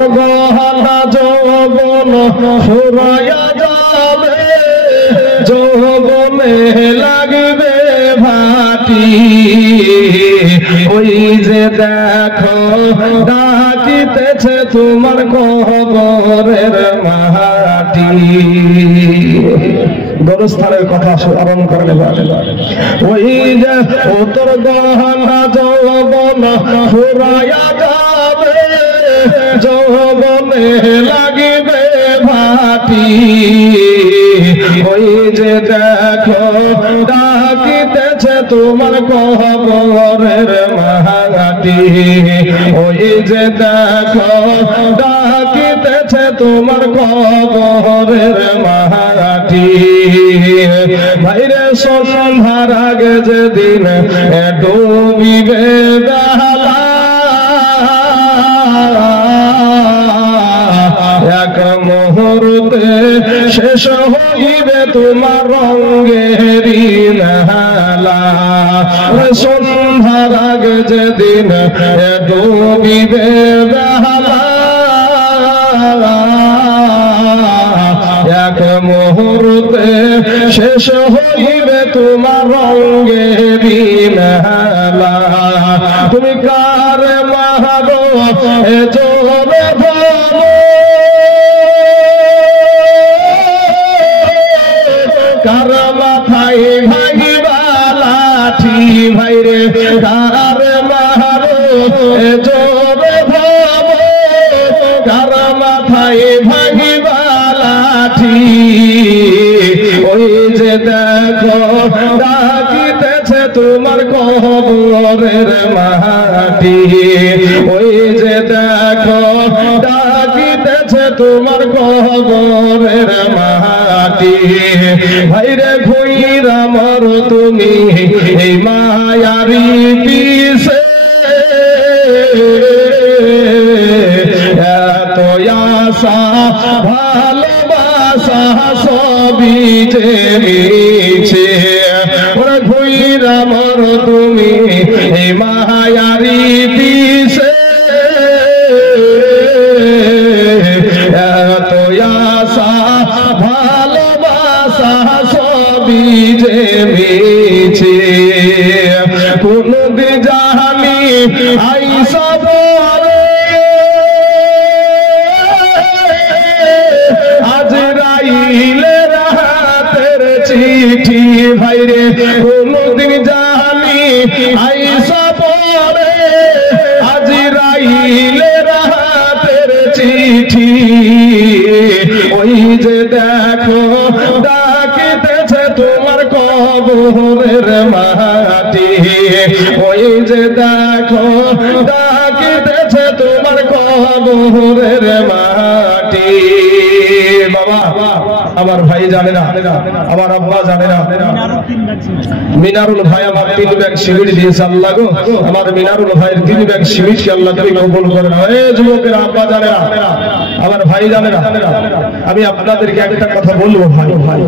গহনা যৌবন ফুরাইয়া যাবে, যৌবনে লাগবে ভাটি। ওই যে দেখো ডাকিতেছে তোমার কবরের মাটি। গোরস্থানের কথা স্মরণ করে ওই যে তোর গহনা যৌবন ফুরাইয়া যাবে, যৌবনে লাগিবে ভাটি। ওই যে দেখো ডাকিতেছে তোমার কবরের মাটি। ওই যে দেখো ডাকিতেছে তোমার কবরের মাটি। ভাইরে সন্ধ্যার আগে যেদিন ডুবিবে বেলা, এক মুহূর্তে শেষ হইবে তোমার রঙেরি মেলা। সন্ধ্যার আগে যেদিন ডুবিবে বেলা, এক মুহূর্তে শেষ হইবে তোমার রঙেরি মেলা। তুমি কার মাহাগো এ জোরে বলো, কার মাথায় ভাঙিবা লাঠি। ভাইরে কার মাহাগো এ জোরে বলো, কার মাথায় ভাঙিবা লাঠি। ওই যে দেখো ডাকিতেছে তোমার কবরের মাটি। ওই যে দেখো ডাকিতেছে তোমার কবরের মাটি। ভাইরে ভুইরা মর তুমি এই মায়ারি পিছে, এত আশা ভালোবাসা সবই যে মিছে। ওরে ভুইরা মর তুমি এই মায়ারি পিছে, এত আশা ভালোবাসা সবই যে মিছে। কোনদিন জানি আইসা বলে আজরাইলের হাতের চিঠি। ভাইরে কোনদিন জানি আইসা পড়ে আজরাইলের হাতের চিঠি। ওই যে দেখো ডাকিতেছে তোমার কবরের মাটি। ওই যে দেখো ডাকিতেছে তোমার কবরের মাটি। বাবা আমার ভাই জানে না, আমার আব্বা জানে না। মিনারুল ভাই আমার 3 ব্যাগ সিমেন্ট দিয়েছে। আল্লাহ গো, আমার মিনারুল ভাইয়ের 3 ব্যাগ সিমেন্টকে আল্লাহ তুমি কবুল করে নাও। এই যুবকেরা, আব্বা জানে না, আমার ভাই জানে না। আমি আপনাদেরকে একটা কথা বলবো ভাই,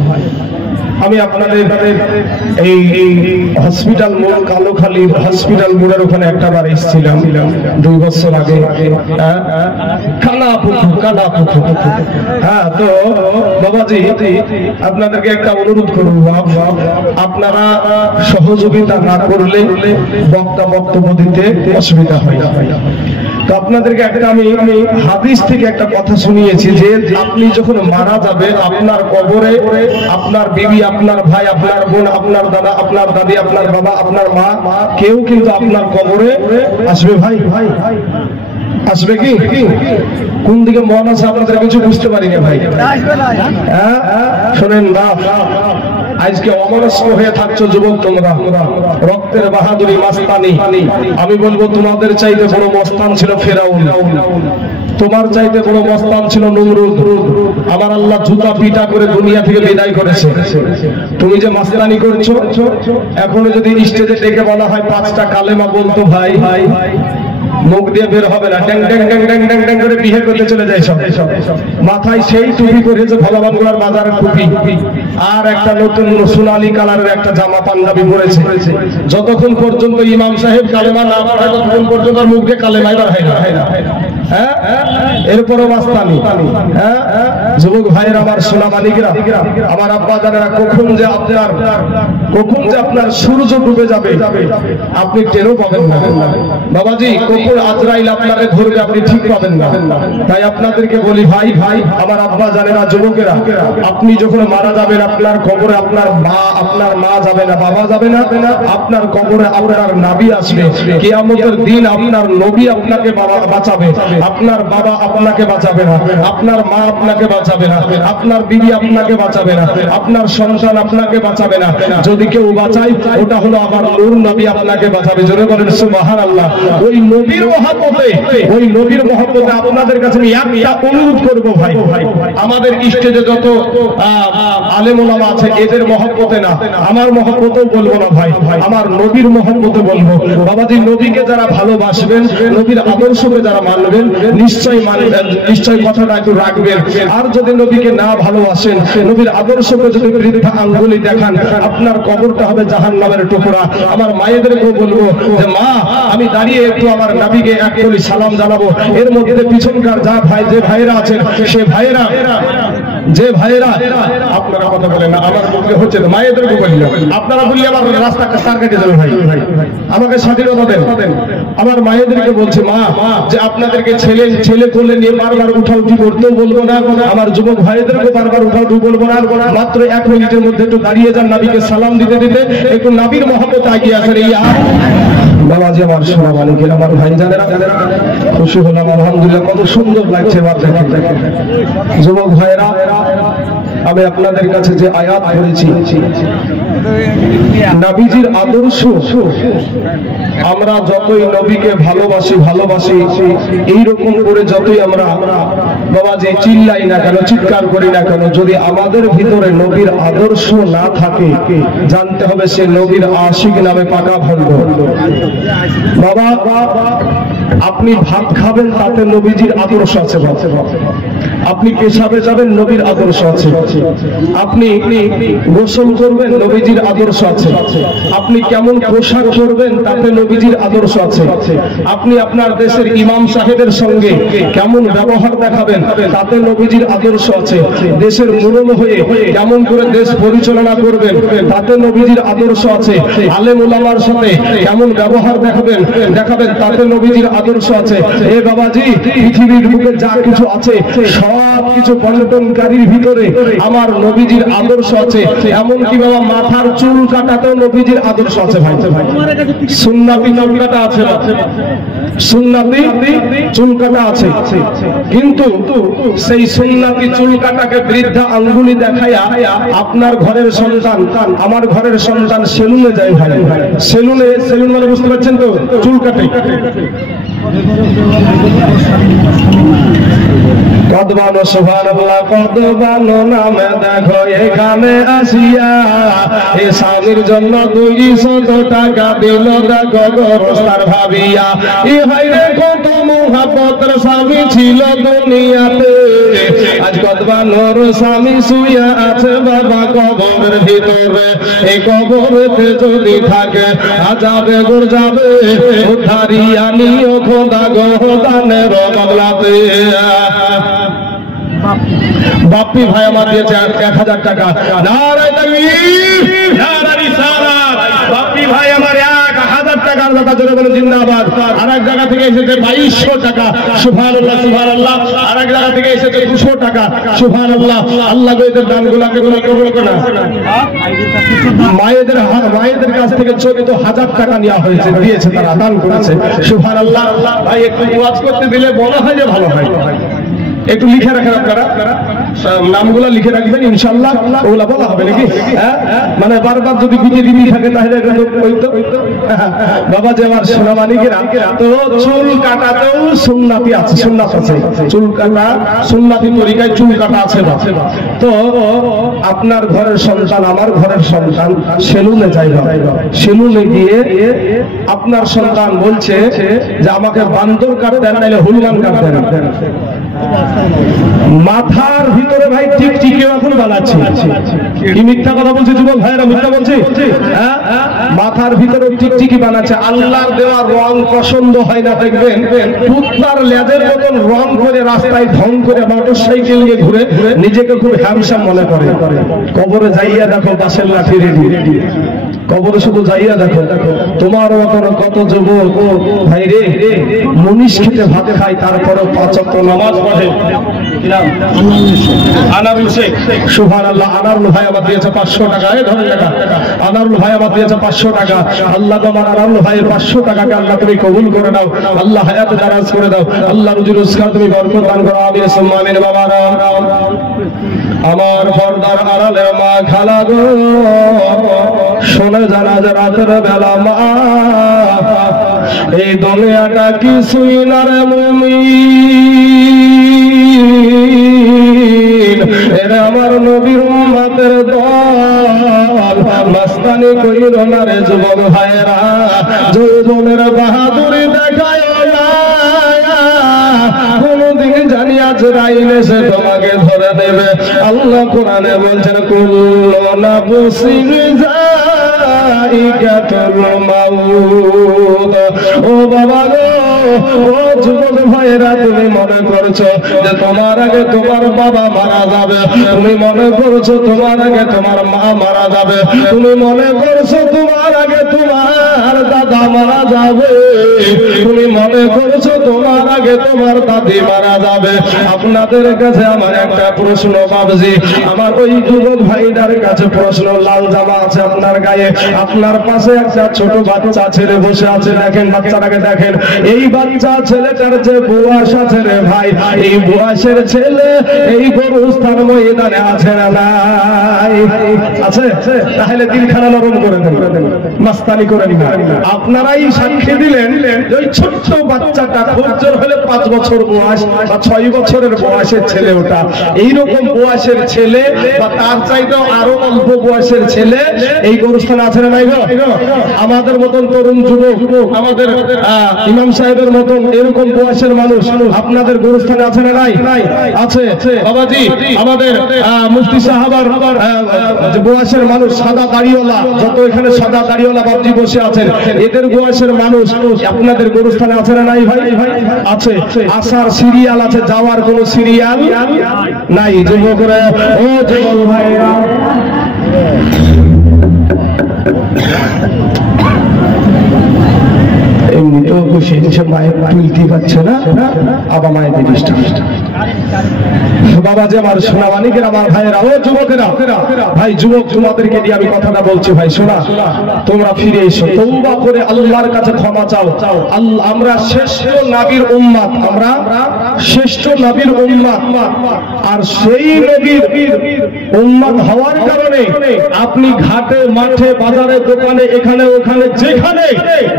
আমি আপনাদের এই হসপিটাল মোড়, কালোখালী হসপিটাল মোড়ের ওখানে একটা বার এসেছিলাম 2 বছর আগে। কানাপুকুর। হ্যাঁ, তো বাবাজি আপনাদেরকে একটা অনুরোধ করবো, আপনারা সহযোগিতা না করলে বক্তব্য দিতে অসুবিধা হয়। তো আপনাদেরকে একটা আমি হাদিস থেকে একটা কথা শুনিয়েছি যে আপনি যখন মারা যাবে আপনার কবরে আপনার বিবি, আপনার ভাই, আপনার বোন, আপনার দাদা, আপনার দাদি, আপনার বাবা, আপনার মা, কেউ কিন্তু আপনার কবরে আসবে। ভাই আসবে কি? কোন দিকে মন আছে আপনাদের কিছু বুঝতে পারি না ভাই। হ্যাঁ শোনেন না, আজকে অমনস্ক হয়ে থাকছো যুবক তোমরা, রক্তের বাহাদুরি মাস্তানি। আমি বলবো তোমাদের চাইতে বড় মস্তান ছিল ফেরাউন, তোমার চাইতে বড় মস্তান ছিল নমরুদ। আমার আল্লাহ জুতা পিটা করে দুনিয়া থেকে বিদায় করেছে। তুমি যে মাস্তানি করছো, এখনো যদি স্টেজে ডেকে বলা হয় 5টা কালেমা বলতো ভাই, মুখ দিয়ে বের হবে না, ট্যাং ট্যাং ট্যাং ট্যাং ট্যাং ট্যাং করে বিয়ে করতে চলে যায় সব। মাথায় সেই টুপি পরেছে ভগবানগুলার বাজারের টুপি, আর একটা নতুন সোনালী কালারের একটা জামা পাঞ্জাবি পরেছে। যতক্ষণ পর্যন্ত ইমাম সাহেব কালেমা না পড়ে ততক্ষণ পর্যন্ত মুখ দিয়ে কালেমা এবার হয় না। হ্যাঁ, এরপরও মাস্তানি। হ্যাঁ, যুবক ভাইয়ের আমার সোনা মালিকরা, আমার আব্বা জানেরা, কখন যে আপনার সূর্য ডুবে যাবে আপনি টেরও পাবেন না বাবাজি। কখন আজরাইল আপনাকে ধরবে আপনি ঠিক পাবেন না। তাই আপনাদেরকে বলি ভাই, আমার আব্বা জানেরা, যুবকেরা, আপনি যখন মারা যাবেন আপনার কবরে আপনার মা যাবে না, বাবা যাবে না, আপনার কবরে আপনার নবী আসবে। কিয়ামতের দিন আপনার নবী আপনাকে বাঁচাবে, আপনার বাবা আপনাকে বাঁচাবে না, আপনার মা আপনাকে বাঁচাবে না, আপনার বিবি আপনাকে বাঁচাবে না, আপনার সন্তান আপনাকে বাঁচাবে না। যদি কেউ বাঁচায় ওটা হলো আমার নূর নবী আপনাকে বাঁচাবে। জোরে বলেন সুবহানাল্লাহ। ওই নবীর মহব্বতে আপনাদের কাছে আমি একটা অনুরোধ করব ভাই, আমাদের স্টেজে যত আলেম ওলামা আছে এদের মহব্বতে না, আমার মহব্বতেও বলবো না ভাই, আমার নবীর মহব্বতে বলবো। বাবাজি, নবীকে যারা ভালোবাসবেন, নবীর আদর্শকে যারা মানবেন, নিশ্চয় কথাটা একটু রাখবেন। আর যদি নবীকে না ভালোবাসেন, নবীর আদর্শকে যদি বৃদ্ধা আঙ্গুলি দেখান, আপনার কবরটা হবে জাহান্নামের টুকরা। আমার মায়েদেরকেও বলবো যে মা, আমি দাঁড়িয়ে একটু আমার নবীকে এক কলি সালাম জানাবো। এর মধ্যে পিছনকার যে ভাইয়েরা আছেন, সে ভাইয়েরা আপনারা কথা বলেন না, আমার মুখে হচ্ছে না, মায়েদেরকে বলি আপনারা বললে আমার রাস্তাটা সার কেটে যাবে ভাই, আমাকে স্বাধীনতা দেন। আমার মায়েদেরকে বলছে মা, যে আপনাদেরকে ছেলে করলে নিয়ে বারবার উঠাউঠি করতেও বলবো না, আমার যুবক ভাইদেরকে বারবার উঠাউঠি বলবো না। মাত্র 1 মিনিটের মধ্যে একটু দাঁড়িয়ে যান, নবীকে সালাম দিতে একটু নবীর মহব্বত এগিয়ে আসেন। এই বাবাজি, আমার সোনা মালিকের, আমার ভাই জানেরা, খুশি হলাম আলহামদুলিল্লাহ, কত সুন্দর লাগছে। যুবক ভাইরা, আমি আপনাদের কাছে যে আয়াত পড়েছি, নবীজির আদর্শ, আমরা যতই নবীকে ভালোবাসি এইরকম করে যতই আমরা বাবাজি চিল্লাই না কেন, চিৎকার করি না কেন, যদি আমাদের ভিতরে নবীর আদর্শ না থাকে, জানতে হবে সে নবীর আশিক নামে পাকা ভণ্ড। বাবা, আপনি ভাত খাবেন তাতে নবীজির আদর্শ আছে, আপনি পেশাবে যাবেন নবীর আদর্শ আছে, আপনি গোসল করবেন নবীজির আদর্শ আছে, আপনি কেমন পোশাক করবেন তাতে নবীজির আদর্শ আছে, আপনি আপনার দেশের ইমাম সাহেবের সঙ্গে কেমন ব্যবহার দেখাবেন তাতে নবীজির আদর্শ আছে, দেশের মুরব্বি হয়ে কেমন করে দেশ পরিচালনা করবেন তাতে নবীজির আদর্শ আছে, আলেম ওলামার সাথে কেমন ব্যবহার দেখাবেন তাতে নবীজির আদর্শ আছে। এ বাবাজি, পৃথিবীর বুকে যা কিছু আছে সব কিছু বন্টনকারীর ভিতরে আমার নবীজির আদর্শ আছে। এমনকি বাবা, মাথার চুল কাটাতেও নবীজির আদর্শ আছে ভাই। সুন্নতি চুল কাটা আছে, সুন্নতি চুল কাটা আছে, কিন্তু সেই সুন্নতি চুল কাটাকে বৃদ্ধা আঙ্গুলি দেখাইয়া আপনার ঘরের সন্তান, আমার ঘরের সন্তান সেলুনে যায় ভাই। সেলুন মানে বুঝতে পারছেন তো, চুল কাটে। কদবানো সুবহানাল্লাহ, কদবানো নামে দেখো এখানে আসিয়া, এ স্বামীর জন্য 200 টাকা দিল দেখো গোরস্তার ভাবিয়া। এ হাইরে কত মুহাব্বতের স্বামী ছিল দুনিয়াতে, আজ কদবানোর স্বামী শুয়ে আছে বাবা কবরের ভিতরে। এই কবরেতে যদি থাকে আযাবে গর্জাবে, উদ্ধারিয়া নিও খোদা গো দানের মামলাতে। বাপ্পি ভাই আমার দিয়েছে 1000 টাকা। নারায়ে তাকবীর, নারায়ে রিসালাত। বাপ্পি ভাই আমার 1000 টাকার দাতা, জোরে বলে জিন্দাবাদ। আরেক জায়গা থেকে এসেছে 2200 টাকা, সুবহানাল্লাহ সুবহানাল্লাহ। আরেক জায়গা থেকে এসেছে 200 টাকা, সুবহানাল্লাহ। আল্লাহ গো এদের দানগুলোকে কবুল করুন। মায়েদের কাছ থেকে 14000 টাকা নেওয়া হয়েছে, দিয়েছে, তারা দান করেছে, সুবহানাল্লাহ। ভাই একটু ওয়াজ করতে দিলে মনে হয় যে ভালো হয়, একটু লিখে রাখেন আপনারা। নামগুলো লিখে রাখবেন ইনশাআল্লাহ, ওগুলা বলা হবে নাকি? মানে বারবার যদি গুজে দিবি থাকে তাহলে বাবা যে আমার সোনামানিকেরা, তো চুল কাটাতেও সুন্নাতি আছে, সুন্নাত আছে, চুল কাটা সুন্নাতি তরিকায় চুল কাটা আছে। তো আপনার ঘরের সন্তান, আমার ঘরের সন্তান সেলুনে যাইবা, সেলুনে গিয়ে আপনার সন্তান বলছে যে আমাকে বান্দর কাটতেন নাইলে হনুমান কাটতেন। মাথার ভিতরে ভাই টিকটিকিও এখন বানাচ্ছে। কি মিথ্যা কথা বলছি যুবক ভাইয়েরা? মিথ্যা বলছি? মাথার ভিতরে টিকটিকি বানাচ্ছে। আল্লাহর দেওয়া রং পছন্দ হয় না, দেখবেন কুত্তার লেজের মতন রং করে রাস্তায় ঢং করে মোটরসাইকেল নিয়ে ঘুরে নিজেকে খুব হ্যামসাম মনে করে। কবরে যাইয়া দেখো বাসের লাঠি রেডি, কবরে শুধু যাইয়া দেখো। তোমার মতন কত যুবক ভাই রে মনীষ খেতে ভাত খায়, তারপরে 5 ওয়াক্ত নামাজ পড়ে। আনারুল শেখ, সুবহানাল্লাহ। আনারুল ভাই আমার দিয়েছে 500 টাকা। এই ধরেন টাকা, আনারুল ভাই আমার দিয়েছে 500 টাকা। আল্লাহ তোমার আনারুল ভাইয়ের 500 টাকাকে আল্লাহ তুমি কবুল করে নাও, আল্লাহ হায়াত দারাজ করে দাও, আল্লাহ রুজি রোজগার তুমি বরকত দান করো। আমিন সুম্মা আমিন। বাবা আমার পর্দার আড়ালে মা খালা গো, শোনে জানাজা রাতের বেলা মা, এই দুনিয়াটা কিছুই না রে মুমিন, এরা আমার নবীর উম্মতের দল। মাস্তানি কইরো না রে যুবক ভাইরা, যৌবনের বাহাদুরি দেখায় না, কোনদিন জানি আজরাইল এসে তোমাকে ধরে দেবে। আল্লাহ কোরআনে বলছেন কুল্লু নাফসিন যায়িকাতুল মাউত। ও বাবা গো, ও যুবক ভাইরা, তুমি মনে করছো যে তোমার আগে তোমার বাবা মারা যাবে, তুমি মনে করছো তোমার আগে তোমার মা মারা যাবে, তুমি মনে করছো তোমার আগে তোমার দাদা মারা যাবে, তুমি মনে করছো তোমার আগে তোমার দাদি মারা যাবে। আপনাদের কাছে আমার একটা প্রশ্ন বাবজি, আমার ওই যুবক ভাইটার কাছে প্রশ্ন। লাল জামা আছে আপনার গায়ে, আপনার পাশে একটা ছোট বাচ্চা ছেলে বসে আছে, দেখেন বাচ্চাটাকে দেখেন। এই বাচ্চা ছেলেটার যে বয়স আছে রে ভাই, এই বয়সের ছেলে এই গরুস্থান ময়দানে আছে না নাই? আছে? তাহলে দিলখানা নরম করে দেন, মাস্তানি করেন না। আপনারাই সাক্ষী দিলেন ওই ছোট্ট বাচ্চাটা খুব জোর হলে 5 বছর বয়স বা 6 বছরের বয়সের ছেলে, ওটা এইরকম বয়সের ছেলে বা তার চাইতেও আরো অল্প বয়সের ছেলে এই গরুস্থানে আছে না নাই গো? আমাদের মতন তরুণ যুবক, আমাদের ইমাম সাহেবের মতন এরকম বয়সের মানুষ আপনাদের গরুস্থানে আছে না নাই? আছে বাবাজি। আমাদের মুফতি সাহাবার বয়সের মানুষ, সাদা দাড়িওয়ালা, যত এখানে সাদা দাড়িওয়ালা বাবজি বসে আছেন, এদের বয়সের মানুষ আপনাদের গরুস্থানে আছে না নাই ভাই? আছে। আসার সিরিয়াল আছে, যাওয়ার কোন সিরিয়াল নাই। যুবকরা, ও যুবক ভাইরা, এমনিতেও খুশি মায়ের তুলতে পারছে না, আবার মায়ের ডিস্টার্ব। বাবা যে আমার সোনামানিকের, আমার ভাইয়েরা, ও যুবকেরা ভাই, যুবক তোমাদেরকে দিয়ে আমি কথাটা বলছি ভাই, শোনা, তোমরা ফিরে এসো, তওবা করে আল্লাহর কাছে ক্ষমা চাও। আল্লাহ, আমরা শ্রেষ্ঠ নবীর উম্মত, আমরা শ্রেষ্ঠ নবীর উম্মত, আর সেই নবীর উম্মত হওয়ার কারণে আপনি ঘাটে মাঠে বাজারে দোকানে এখানে ওখানে যেখানে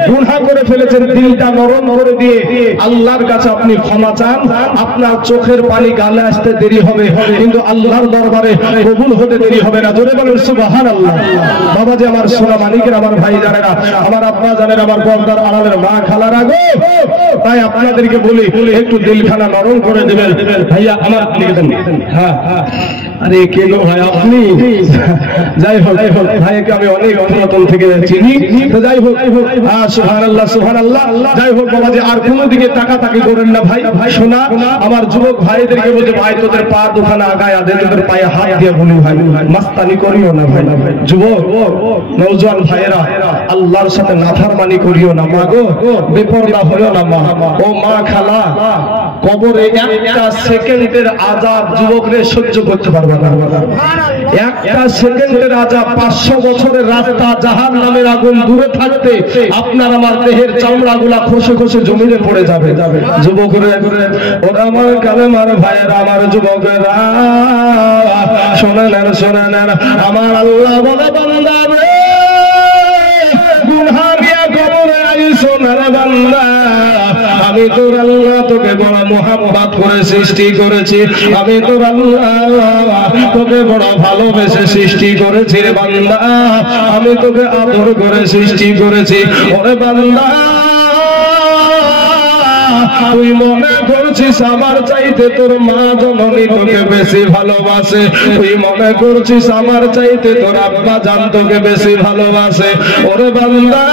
গুনাহ করে ফেলেছেন, দিলটা নরম করে দিয়ে আল্লাহর কাছে আপনি ক্ষমা চান। আপনার চোখের পানি গালে আসতে দেরি হবে, কিন্তু আল্লাহর দরবারে কবুল হতে দেরি হবে না। জোরে বলেন সুবহানাল্লাহ। বাবা যে আমার সোনা মানিকের, আমার ভাই জানেরা, আমার আব্বা জানেরা, আমার পর্দার আড়ালের মা খালারা গো, তাই আপনাদেরকে বলি একটু দিলখানা নরম করে দেবেন। ভাইয়া আমার লিখে দেন। হ্যাঁ, আরে কে গো ভাই আপনি? যাই হোক ভাইকে আমি অনেক পুরাতন থেকে চিনি, তো যাই হোক, সুবহানাল্লাহ সুবহানাল্লাহ। যাই হোক বাবা যে আর কোনো দিকে তাকাতাকি করেন না ভাই। শোনা, আমার যুবক ভাইদেরকে বলছে, ভাই তোদের পা দুখানা আগায় আদে, তোদের পায়ে হাত দিয়ে বলি ভাই, মাস্তানি করিও না ভাই। যুবক নওজোয়ান ভাইয়েরা, আল্লাহর সাথে নাফরমানি করিও না মা গো, বেপরদা হইও না মা। ও মা খালা, কবরে একটা সেকেন্ডের আযাব যুবকরে সহ্য করতে পারবে না। একটা সেকেন্ডের আযাব 500 বছরের রাস্তা জাহান্নামের আগুন দূরে থাকতে আপনার আমার দেহের চামড়াগুলা খসে খসে জমিনে পড়ে যাবে। যুবকরা ওরা আমার কালেমার ভাইয়েরা, আমার যুবকেরা শোনেন শোনেন, আমার আল্লাহ বলে বান্দা রে গুনাহ নিয়ে কবরে আইছো না রে বান্দা, আমি তোর আল্লাহ তোকে বড় মোহাব্বত করে সৃষ্টি করেছি, আমি তোর আল্লাহ তোকে বড় ভালোবেসে সৃষ্টি করেছি রে বান্দা, আমি তোকে আদর করে সৃষ্টি করেছি। ওরে বান্দা তুই মনে করছিস আমার চাইতে তোর মা জননী তোকে বেশি ভালোবাসে, তুই মনে করছিস আমার চাইতে তোর আব্বা জান তোকে বেশি ভালোবাসে। ওরে বান্দা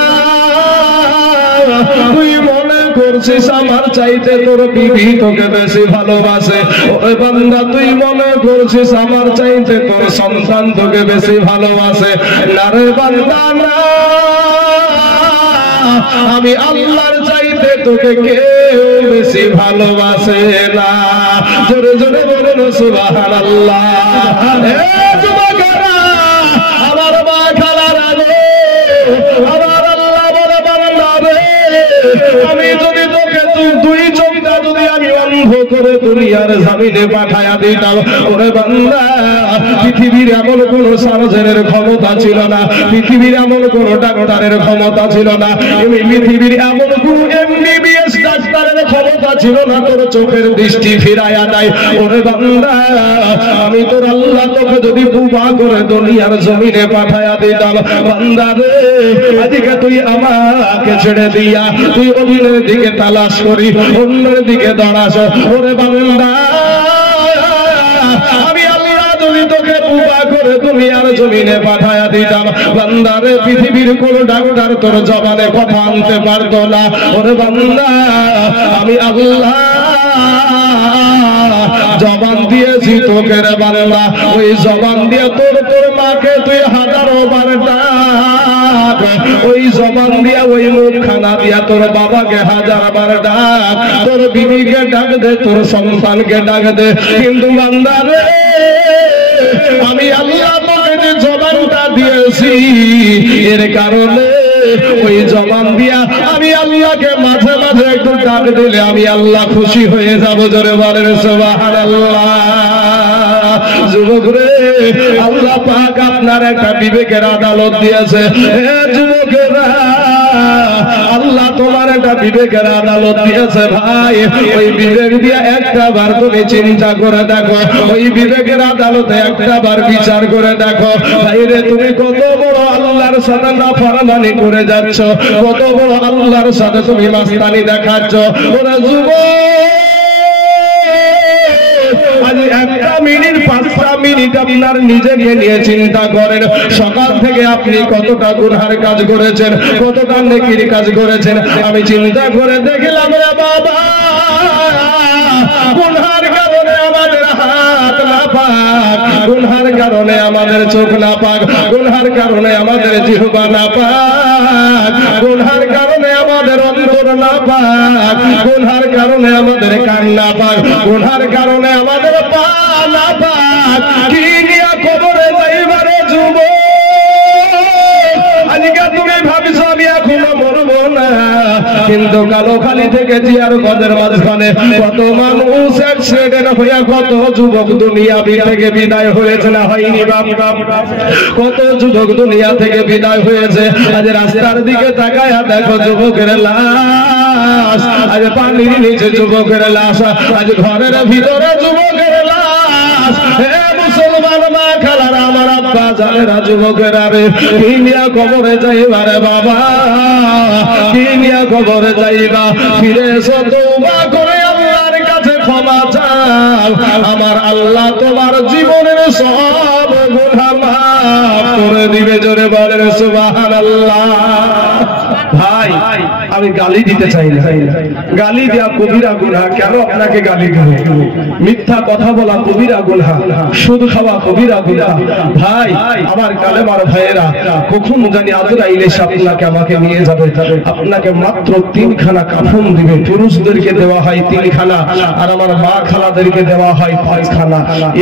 তুই মনে করছিস আমার চাইতে তোর বিবি তোকে বেশি ভালোবাসে, ওরে বান্দা তুই মনে করছিস আমার চাইতে তোর সন্তান তোকে বেশি ভালোবাসে। না রে বান্দা না, আমি আল্লাহর চাইতে তোকে কেউ বেশি ভালোবাসে না। জোরে জোরে বলেন সুবহানাল্লাহ। যুবকেরা আমার মা খালার আগে আমার আল্লাহ বলে বান্দা রে, আমি যদি তোকে দুই চোখটা যদি আমি অন্ধ করে দুনিয়ার জমিনে পাঠায়া দিতাম, ওরে বান্দা পৃথিবীর এমন কোন সার্জনের ক্ষমতা ছিল না, পৃথিবীর এমন কোন ডাক্তারের ক্ষমতা ছিল না, পৃথিবীর এমন কোন এমবিবিএস ডাক্তারের ক্ষমতা ছিল না তোর চোখের দৃষ্টি ফিরায়া দেয়। ওরে বান্দা আমি তোর আল্লাহ তোকে যদি বুবা করে দুনিয়ার জমিনে পাঠায়া দিতাম, বান্দা রে আজকে তুই আমাকে ছেড়ে দিয়া তুই অন্যের দিকে তালাশ করি, অন্যের দিকে দাঁড়াস। ওরে বান্দা আমি আল্লাহ যদি তোকে বুবা করে দুনিয়ার জমিনে পাঠায়া দিতাম, বান্দা রে পৃথিবীর কোন ডাক্তার তোর জবানে কথা আনতে পারতো না। ওরে বান্দা আমি আল্লাহ জবান দিয়েছি তোকে রে বান্দা, ওই জবান দিয়ে তোর তোর মাকে তুই হাজারো বার ডাক, ওই জবান দিয়া ওই মুখখানা দিয়া তোর বাবাকে হাজার বার ডাক, তোর বিবিকে ডাক দে, তোর সন্তানকে ডাক দে। কিন্তু বান্দা রে আমি আল্লাহ তোকে যে জবানটা দিয়েছি এর কারণে ওই জবান দিয়া আমি আল্লাহকে মাঝে মাঝে একটু ডাক দিলে আমি আল্লাহ খুশি হয়ে যাব। জোরে বলেন সুবহানাল্লাহ। যুবক রে আল্লাহ পাক আপনার একটা বিবেকের আদালত দিয়েছে। হে যুবকেরা আল্লাহ তোমার একটা বিবেকের আদালত দিয়েছে ভাই, ওই বিবেক দিয়ে একটা বার তুমি চিন্তা করে দেখো, ওই বিবেকের আদালতে একটা বার বিচার করে দেখো ভাই রে তুমি কত বড় আল্লাহর সাথে নাফরমানি করে যাচ্ছ, কত বড় আল্লাহর সাথে তুমি মাস্তানি দেখাচ্ছ। ওরা যুবক আজ একটা মিনিট 5টা মিনিট আপনার নিজেকে নিয়ে চিন্তা করেন, সকাল থেকে আপনি কতটা গুনাহের কাজ করেছেন, কতটা নেকির কাজ করেছেন। আমি চিন্তা করে দেখলাম রে বাবা গুনাহের কারণে আমাদের হাত না পাক, গুনাহের কারণে আমাদের চোখ না পাক, গুনাহের কারণে আমাদের জিহ্বা না পাক, গুনাহের কারণে আমাদের অন্তর না পাক, গুনাহের কারণে আমাদের কান না পাক, গুনাহের কারণে আমাদের পা না পাক। কি নিয়ে কবরে যাইবারে যুবক? আজকে তুমি ভাবিস আমি এখনো মরবো না, কিন্তু কালোখালী থেকে জিয়ারগঞ্জের মাঝখানে কত মানুষ অ্যাক্সিডেন্ট হইয়া কত যুবক দুনিয়া থেকে বিদায় হয়েছে না হয়নি বাপ? কত যুবক দুনিয়া থেকে বিদায় হয়েছে। আজ রাস্তার দিকে তাকায়া দেখো যুবকের লাশ, আজ পানির নিচে যুবকের লাশ, আজ ঘরের ভিতরে যুবকের লাশ। হে মুসলমান মা খালারা আমার আব্বা জানেরা যুবকেরা রে কি নিয়া কবরে যাইবা রে বাবা, কি নিয়া কবরে যাইবা? ফিরে এসো তওবা করে আল্লাহর কাছে ক্ষমা চাও, আমার আল্লাহ তোমার জীবনের সব গুনাহ মাফ করে দিবে। জোরে বলেন সুবহানাল্লাহ। ভাই আমি গালি দিতে চাই না, গালি দেওয়া কবিরা গুনাহ। কেন আপনাকে গালি দেব? মিথ্যা কথা বলা কবিরা গুনাহ, সুদ খাওয়া কবিরা গুনাহ। ভাই আমার কালেমার ভাইয়েরা, কখন জানি আজরাইল এসে আপনাকে আমাকে নিয়ে যাবে, আপনাকে মাত্র 3 খানা কাফন দিবে। পুরুষদেরকে দেওয়া হয় 3 খানা, আর আমার মা খালাদেরকে দেওয়া হয় 5 খানা।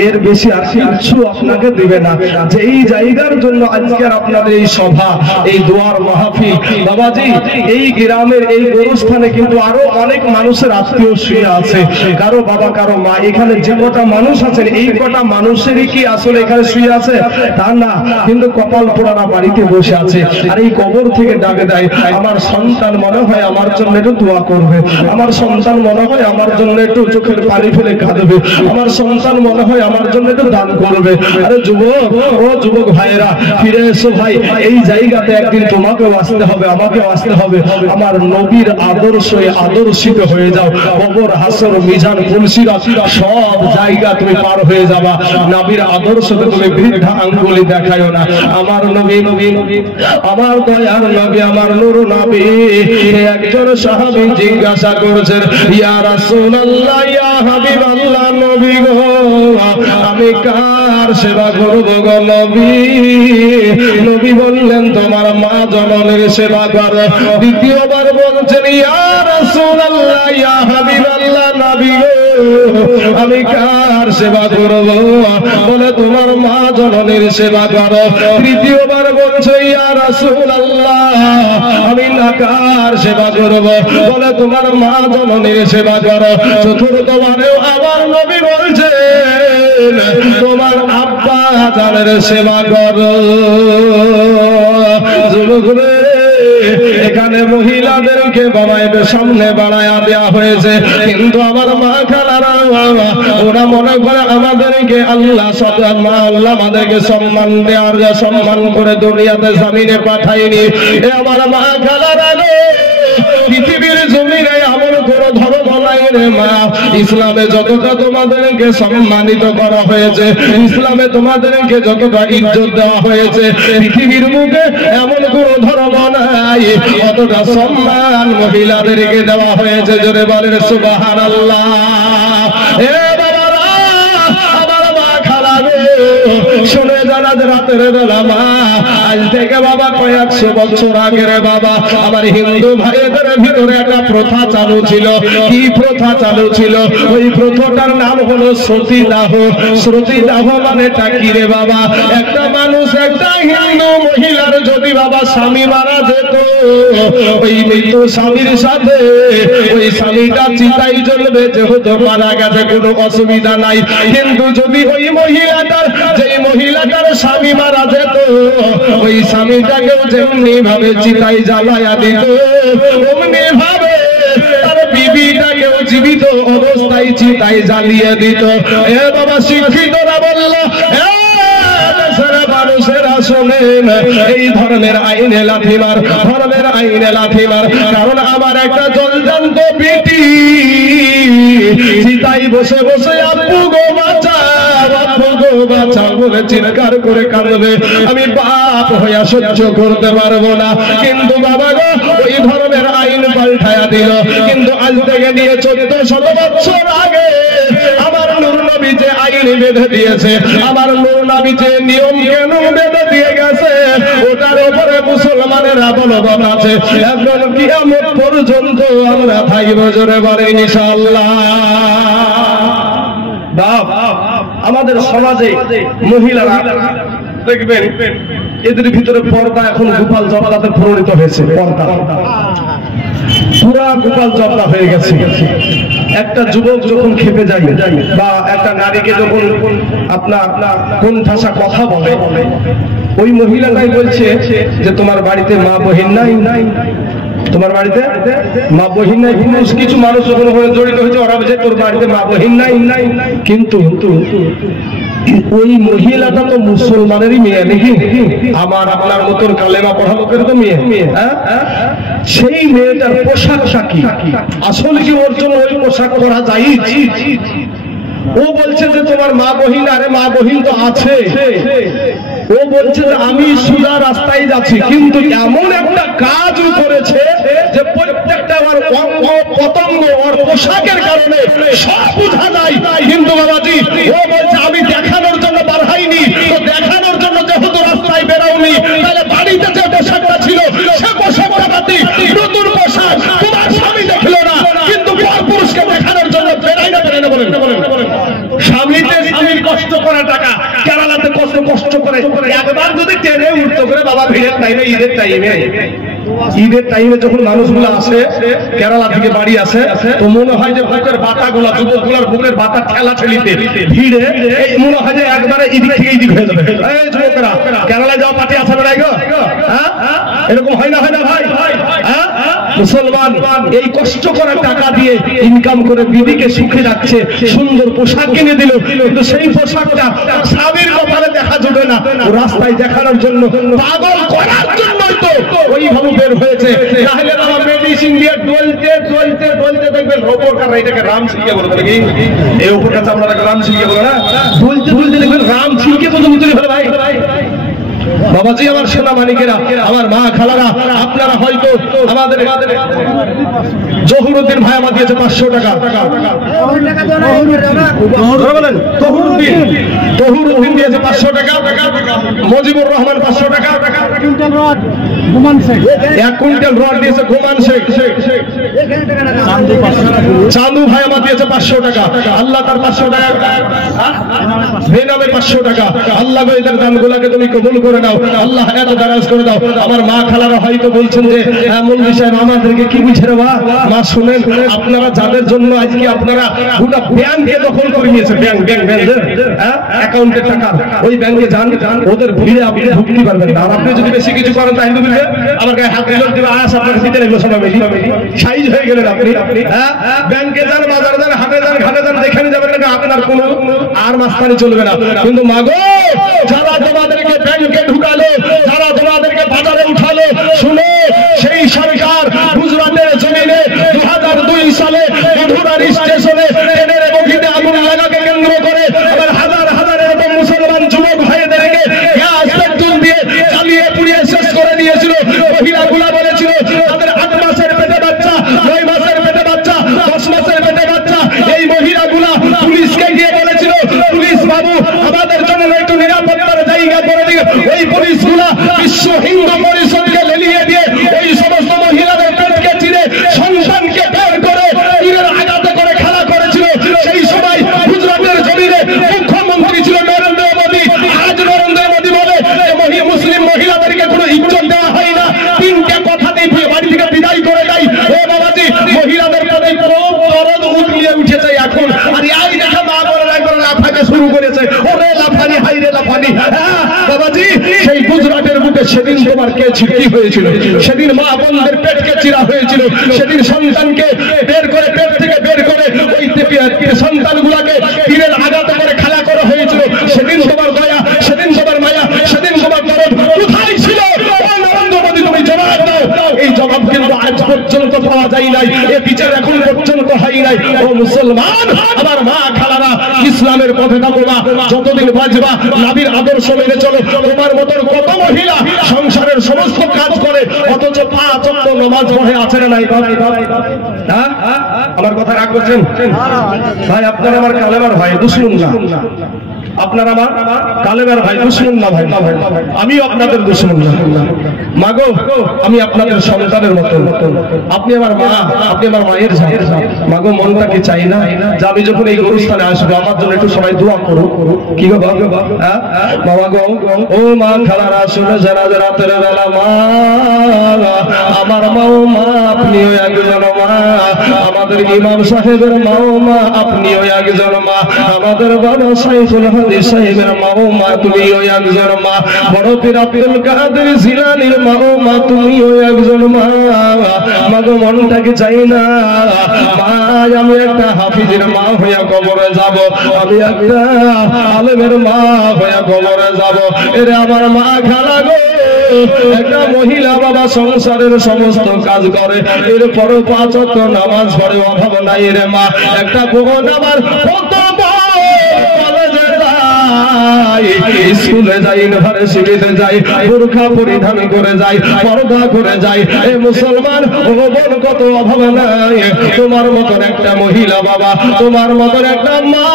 এর বেশি আর কিছু আপনাকে দিবে না। যে এই জায়গার জন্য আজকের আপনাদের এই সভা, এই দোয়ার মাহফিল, বাবাজি এই গ্রামের এই গোরস্থানে কিন্তু আরো অনেক মানুষের আত্মীয় শুয়ে আছে, কারো বাবা কারো মা। এখানে যে কটা মানুষ আছেন এই কটা মানুষেরই কি আসলে এখানে শুয়ে আছে তা না, কিন্তু কপাল পোড়ারা বাড়িতে বসে আছে। আর এই কবর থেকে ডাকে দেয়, আমার সন্তান মনে হয় আমার জন্য একটু দোয়া করবে, আমার সন্তান মনে হয় আমার জন্য একটু চোখের পানি ফেলে কাঁদবে, আমার সন্তান মনে হয় আমার জন্য একটু দান করবে। আরে যুবক, ও যুবক ভাইয়েরা, ফিরে এসো ভাই। এই জায়গাতে একদিন তোমাকেও আসতে হবে, আমাকেও আসতে হবে। আমার নবীর আদর্শে আদর্শিত হয়ে যাও। কবর, হাসর, মিজান, পুলসিরাত সব জায়গা তুমি পার হয়ে যাবা। নবীর আদর্শকে তুমি বৃদ্ধা আঙ্গুলি দেখায়ো না। আমার নবী, আমার দয়ার নবী, আমার নূর নবী। একজন সাহাবী জিজ্ঞাসা করছেন, ইয়া রাসূলুল্লাহ, ইয়া হাবিবাল্লাহ, নবী গো আমি কার সেবা করব গো নবী? নবী বললেন, তোমার মা জননীর সেবা করো। দ্বিতীয়বার বলছেন, ইয়া রাসূলুল্লাহ, ইয়া হাবিবাল্লাহ, নবী গো আমি কার সেবা করব? বলে, তোমার মা জননীর সেবা করো। তৃতীয়বার বলছে, ইয়া রাসূলুল্লাহ আমি না কার সেবা করব? বলে, তোমার মা জননীর সেবা করো। চতুর্থবারেও আমার নবী বলছেন, তোমার আব্বা জানের সেবা করো। যুবকরে, এখানে মহিলাদেরকে বাবাইবে সামনে বাড়ায় দেওয়া হয়েছে, কিন্তু আমার মা খালারা ওরা মনে করে আমাদেরকে আল্লাহ আমাদেরকে সম্মান দেওয়ার, সম্মান করে দুনিয়াতে জমিনে পাঠায়নি। এ আমার মা খালারা, পৃথিবীর জমিনে এমন কোন ধর্ম নাই রে মা, ইসলামে যতটা তোমাদেরকে সম্মানিত করা হয়েছে, ইসলামে তোমাদেরকে যতটা ইজ্জত দেওয়া হয়েছে, পৃথিবীর মুখে এমন কোন ধর্ম নাই অতটা সম্মান মহিলাদেরকে দেওয়া হয়েছে। জোরে বলেন সুবহানাল্লাহ। শুনে যারা রাতের বেলা মা, আজ থেকে বাবা কয়েকশো বছর আগে রে বাবা আমার হিন্দু ভাইদের ভিতরে একটা প্রথা চালু ছিল। কি প্রথা চালু ছিল? ওই প্রথাটার নাম হলো সতীদাহ। সতীদাহ মানে কি রে বাবা? একটা মানুষ, একটা হিন্দু মহিলার যদি বাবা স্বামী মারা যেত, ওই মৃত স্বামীর সাথে ওই স্বামীটা চিতাই জ্বলবে, যেহেতু মারা গেছে কোনো অসুবিধা নাই। কিন্তু যদি ওই মহিলাটার, যেই মহিলাটার স্বামী মারা যেত, ওই স্বামীটাকেও যেমনি ভাবে চিতাই জ্বালায়া দিত, অমনি ভাবে তার বিবিটাকেও জীবিত অবস্থায় চিতাই জ্বালিয়ে দিত। এ বাবা শিক্ষিতরা বলল, মানুষেরা শোনেন, এই ধরনের আইনে লাথি মার, ধর্মের আইনে লাথি মার। কারণ আমার একটা জলজান্ত বেটি চিতাই বসে বসে আব্বু গো বাঁচা, আব্বু গো বাঁচা বলে চিৎকার করে কাঁদবে। আমি বাপ হইয়া সহ্য করতে পারবো না। কিন্তু বাবা গো ওই ধরনের আইন পাল্টায়া দিল। কিন্তু আজ থেকে নিয়ে 1400 বছর আগে আমার নূর নবী যে আইন বেঁধে দিয়েছে, আমার নূর নবী যে নিয়ম কেন বেঁধে দিয়ে গেছে, ওটার উপরে মুসলমানেরা বলবৎ আছে। এখন কিয়ামত পর্যন্ত আমরা থাকব। জোরে বলেন ইনশাআল্লাহ। বাপ, আমাদের সমাজে মহিলারা দেখবেন এদের ভিতরে পর্দা এখন গোপাল জব্দাতে পরিণত হয়েছে। পর্দা পুরা গোপাল জব্দা হয়ে গেছে। একটা যুবক যখন খেপে যায় বা একটা নারীকে যখন আপনার কোন ভাষা কথা বলে, ওই মহিলাটাই বলছে যে তোমার বাড়িতে মা বহিন নাই, তোমার বাড়িতে মা বহিন নাই। পুরুষ কিছু মানুষ যখন জড়িত হয়েছে, ওরা বলছে তোর বাড়িতে মা বহিন নাই। কিন্তু ওই মহিলাটা তো মুসলমানেরই মেয়ে নাকি? আমার আপনার মতন কালেমা পড়া লোকের তো মেয়ে। সেই মেয়েটার পোশাকটা কি? আসলে কি ওর জন্য ওই পোশাক পরা যায়? ও বলছে যে তোমার মা বহিন, আরে মা বহিন তো আছে, ও বলছে যে আমি সোজা রাস্তায় যাচ্ছি, কিন্তু এমন একটা কাজ করেছে যে প্রত্যেকটা আমার অঙ্গ পতঙ্গ ওর পোশাকের কারণে সব বোঝা যায়। কিন্তু বাবাজি ও বলছে আমি দেখানোর জন্য বার হইনি, তো দেখানোর জন্য যেহেতু রাস্তায় বেরোনি, তাহলে বাড়িতে যে পোশাকটা ছিল সে পোশাকটা বাতি নতুন পোশাক তোমার স্বামী দেখলো না, কিন্তু পরপুরুষকে দেখানোর জন্য বেরাই না বলেন। স্বামীতে স্বামীর কষ্ট করা টাকা কেরালাতে কষ্ট করে একবার যদি ট্রেনে উঠতো করে বাবা ভিড়ের টাইমে ঈদের টাইমে যখন মানুষগুলো আসে কেরালা থেকে বাড়ি আসে, তো মনে হয় যে বুকের বাতাগুলা যুবকগুলার বুকের বাতা ঠেলা ঠেলিতে ভিড়ে মনে হয় যে একবারে এদিক থেকে এদিক হয়ে যাবে। এই যুবকেরা কেরালায় যাওয়া পার্টি আছে না গো? এরকম হয় না ভাই? মুসলমান এই কষ্ট করা টাকা দিয়ে ইনকাম করে বিবিকে সুখে রাখছে, সুন্দর পোশাক কিনে দিল, কিন্তু সেই পোশাকটা স্বামীর কপালে দেখা যাবে না, রাস্তায় দেখানোর জন্য পাগল করার জন্যই তো ওইভাবে বের হয়েছে। তাহলে বাবা মেডিসিন দিয়ে ডলতে দেখবেন ওপরকার এটাকে রাম সিংকে বলে নাকি, এই ওপরকার চামড়াটাকে রাম সিংকে বলে না, ডলতে দেখবেন রাম সিংকে পর্যন্ত তৈরি হলো ভাই। বাবাজি আমার সোনা মানিকেরা, আমার মা খালারা, আপনারা হয়তো আমাদের জহুরুদ্দিন ভাই আমার দিয়েছে 500 টাকা। তহুরুদ্দিন দিয়েছে 500 টাকা, মজিবুর রহমান 500 টাকা, 1 কুইন্টাল রড দিয়েছে ঘুমান শেখ, চাঁদু ভাই আমার দিয়েছে 500 টাকা। আল্লাহ তার 500 টাকা বেনামে 500 টাকা। আল্লাহ এদের দানগুলোকে তুমি কবুল করে দাও, আল্লাহ এত দারাজ করে দাও। আমার মা খালারা হয়তো বলছেন যে মৌলভী সাহেব আমাদেরকে কি বুঝে রে মা শুনেন, আপনারা যাদের জন্য আজকে আপনারা গোটা ব্যাংকে দখল করে নিয়েছে, ব্যাংক অ্যাকাউন্টের টাকা, ওই ব্যাংকে যান, ওদের ভিড়ে আপনি ঢুকতে পারবেন না। আর আপনি যদি বেশি কিছু করেন তাই বুঝলে আমার গায়ে হাত দিলে আয়াস আপনাকে দিতে লাগলো, সবাই সাইজ হয়ে গেলেন আপনি। ব্যাংকে যান, বাজারে যান, হাটে যান, ঘাটে যান, যেখানে যাবেন না আপনার কোনো আর মাঝখানে চলবে না। কিন্তু মাগো যারা তোমাদেরকে ব্যাংকে ঢুকালো, যারা তোমাদেরকে বাজারে উঠালো, শুনে সেই সরকার গুজরাটের জমিনে 2002 সালে মধুরার স্টেশনে ট্রেনের বগিতে আগুন লাগাকে কেন্দ্র করে আবার হাজার এরকম মুসলমান যুবক ভাইদেরকে গ্যাস পেট্রোল দিয়ে জ্বালিয়ে পুড়িয়ে শেষ করে দিয়েছিল। মহিলাগুলা বলেছিল তাদের 8 মাসের পেটে বাচ্চা, 9 মাসের পেটে বাচ্চা, 10 মাসের পেটে বাচ্চা। এই মহিলাগুলা পুলিশকে গিয়ে বলেছিল, পুলিশ বাবু আমাদের জন্য একটু নিরাপত্তার জায়গা করে দিন। এই পুলিশগুলা বিশ্ব হিন্দু পরিষদকে লেলিয়ে দিয়ে এই সমস্ত মহিলাদের পেটকে চিরে সন্তানকে বের করে তীরের আঘাতে করে খেলা করেছিল। সেই সময় গুজরাটের জমিনে মুখ্যমন্ত্রী ছিল নরেন্দ্র মোদী। আজ নরেন্দ্র মোদী বলে মুসলিম মহিলাদেরকে কোনো ইজ্জত দেওয়া হয় না, 3টে কথা দিয়ে বাড়ি থেকে বিদায় করে দেয়। ও বাবাজি মহিলাদের প্রতি খুব দরদ উতলিয়ে উঠেছে এখন। আর এই দেখা মা বলে একবার লাফাতে শুরু করেছে, ওরে লাফানি হাই রে লাফানি। বাবাজি সেই গুজরাটের বুকে সেদিন তোমার কে কি হয়েছিল, সেদিন মা বোনদের পেটকে চিরা হয়েছিল, সেদিন সন্তানকে বের করে পেট থেকে বের করে ওই সন্তানগুলাকে তীরের আঘাতে করে খেলা করা হয়েছিল। সেদিন তোমার দয়া, সেদিন তোমার মায়া, সেদিন তোমার দরদ কোথায় ছিল? নরেন্দ্র মোদী তুমি জবাব দাও। এই জবাব কিন্তু আজ পর্যন্ত পাওয়া যায় নাই, এ বিচার এখন পর্যন্ত হয় নাই। ও মুসলমান আমার মা খালারা, ইসলামের পথে থাকবা, যতদিন বাঁচবা নবীর আদর্শ মেনে চলো। তোমার মতন কত মহিলা সংসারের সমস্ত কাজ করে অথচ 5 ওয়াক্ত নামাজ পড়ে আছে না নাই? আমার কথা রাগ করছেন ভাই? আপনার আমার কালেমার ভাই, দুশমন না। আপনার আমার কালেমার ভাই, দুশমন না ভাই। আমি আপনাদের দুশমন না। মাগো আমি আপনাদের সন্তানের মতো, আপনি আমার মা, আপনি আমার মায়ের জাত। মাগো মনটা কি চাই না যে আমি যখন এই অনুষ্ঠানে আসবো আমার জন্য একটু সবাই দোয়া করো। কি গো বাবা গো, ও মা খালারা শুনে যারা রাতের বেলা মা, আমার মাও মা, আপনিও একজন মা, আমাদের ইমাম সাহেবের মাও মা, আপনিও একজন মা, আমাদের বাবা সাইফুল হাদিস সাহেবের মাও মা, তুমিও একজন মা, বড় পীর আব্দুল কাদের জিলানীর মাও মা, তুমিও একজন মা। মাগো মনটাকে চাই না মা আমি একটা হাফিজের মা হইয়া কবরে যাব, আমি একটা আলেমের মা হইয়া কবরে যাব। এরে আমার মা খালা গো, একটা মহিলা বাবা সংসারের সমস্ত কাজ করে, এরপরও 5 ওয়াক্ত নামাজ পড়ে, অভাব নাই রে মা। একটা বোন আমার কত কলেজে যায়, যায়, স্কুলে যায়, ইউনিভার্সিটিতে যায়, বোরকা পরিধান করে যায়, পর্দা করে যায়। এ মুসলমান ও বোন, কত অভাব নাই। তোমার মতন একটা মহিলা বাবা, তোমার মতন একটা মা,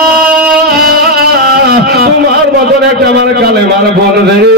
তোমার মতন একটা আমার কালেমার বোন রে।